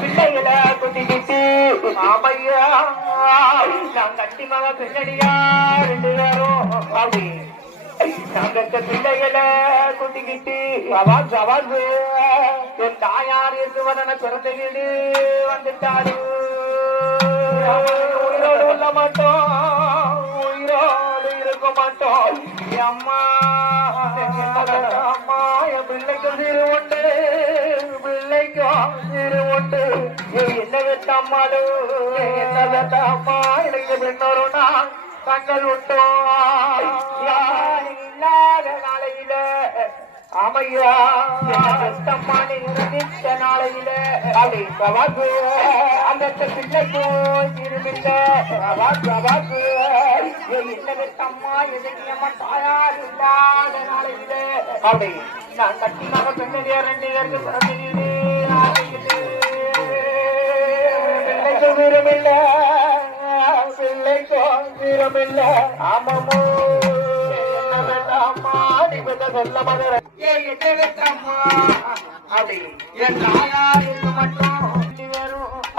பிள்ளைகளை குட்டிக்கிட்டு ஆமையா நான் கட்டி மக பின்னடியா 2 பேரும் அப்படி நாங்க பிள்ளைகளை குட்டிக்கிட்டு அவாஸ் அவாஸ் என் தாயார் இருக்குவதன பிறந்த வீடு வந்துட்டாரு. உயிரோடு உள்ள மாட்டோம், உயிரோடு இருக்க மாட்டோம். அம்மா அம்மா என் பிள்ளைக்கு உயிர் உண்டு, பிள்ளைக்கும் உயிர் உண்டு. என்ன வெட்ட அம்மாடு என்ன வெட்ட அம்மா எனக்கு பெண்ணோருனா கண்கள் விட்டோம் இல்லாத நாளையில அமையா சத்தம்மானி நிற்க நாளையில அப்படி சவாக்கு அந்த பிள்ளைக்கு இருமில்ல சவாக்கு என்ன வெட்டம்மா எதுக்கியம்மா தாயார் இல்லாத நாளையில அப்படி நான் கட்டிமாக பெண்ணே 2 பேருக்கு பிறந்தீடு பிள்ளைக்கு விரும்பில்ல பிள்ளைக்கு விரும்பில்ல ஆமாமோ என்ன வேண்டாமா நீ பெற்ற சொல்ல மகர என்ன வேண்டாமா அப்படி என் தாயார் இருக்க மட்டும்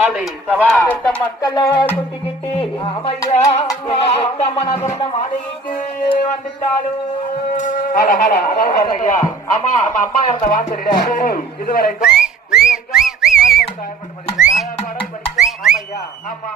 அப்படி சவா பெற்ற மக்களை குட்டிக்கிட்டு ஆமையா பெற்றம்மன பிறந்த மாளிகைக்கு வந்துட்டாலும் ஆமா அம்மா இருந்த வாசல்ல இதுவரைக்கும் படிக்கும் ஆமையா ஆமா